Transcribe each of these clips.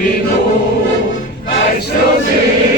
terminou, vai seus.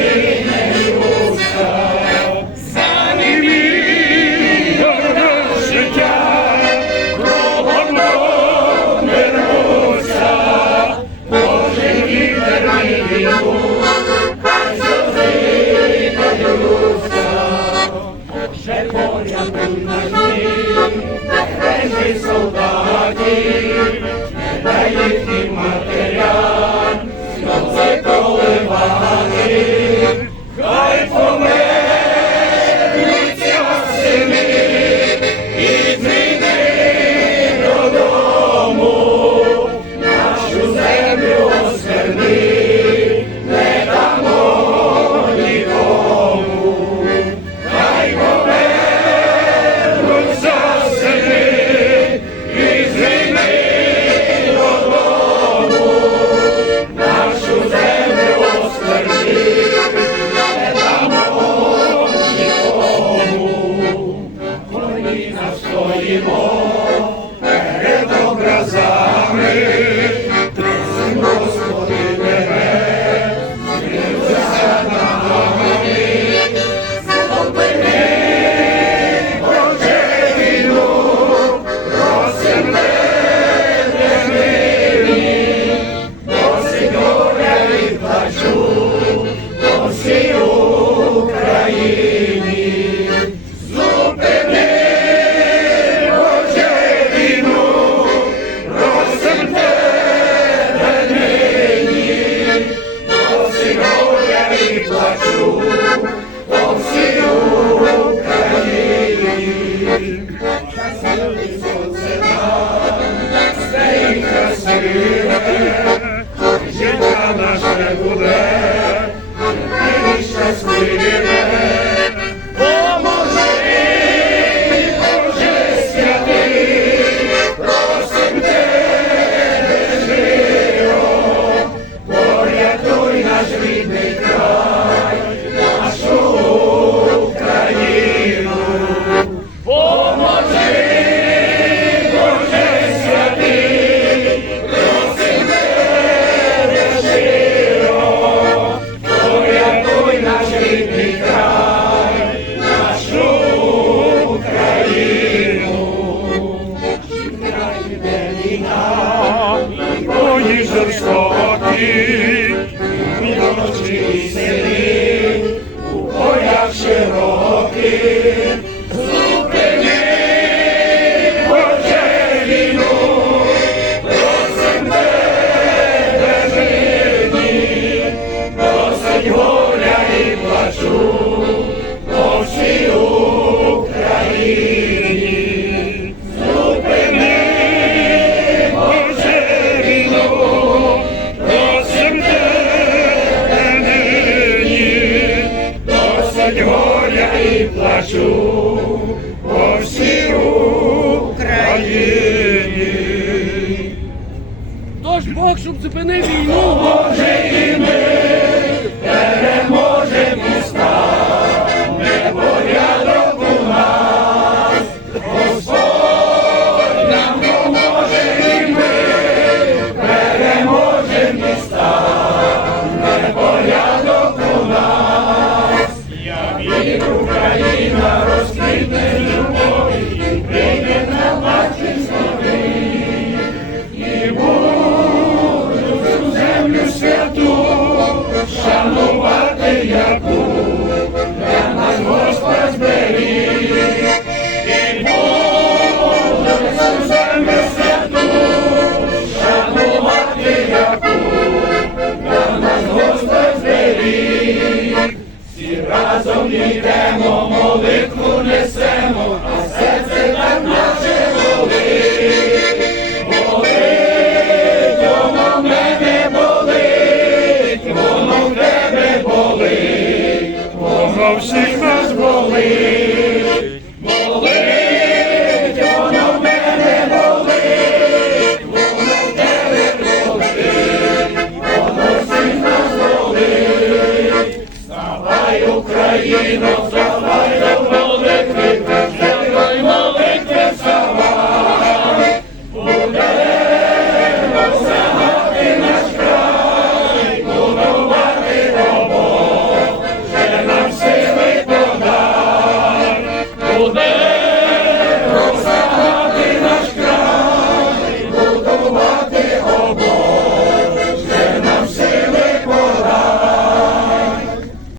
жорстоко ні ночі і селі, у полях зупини хоче війну, просим тебе горя і плачу. плачу по всій Україні. Тож Бог, щоб зупинив війну, Боже і ми. йдемо, молитву несемо, а серце так наше болить. Болить, воно в мене болить, воно в тебе болить, воно всіх нас болить. volver.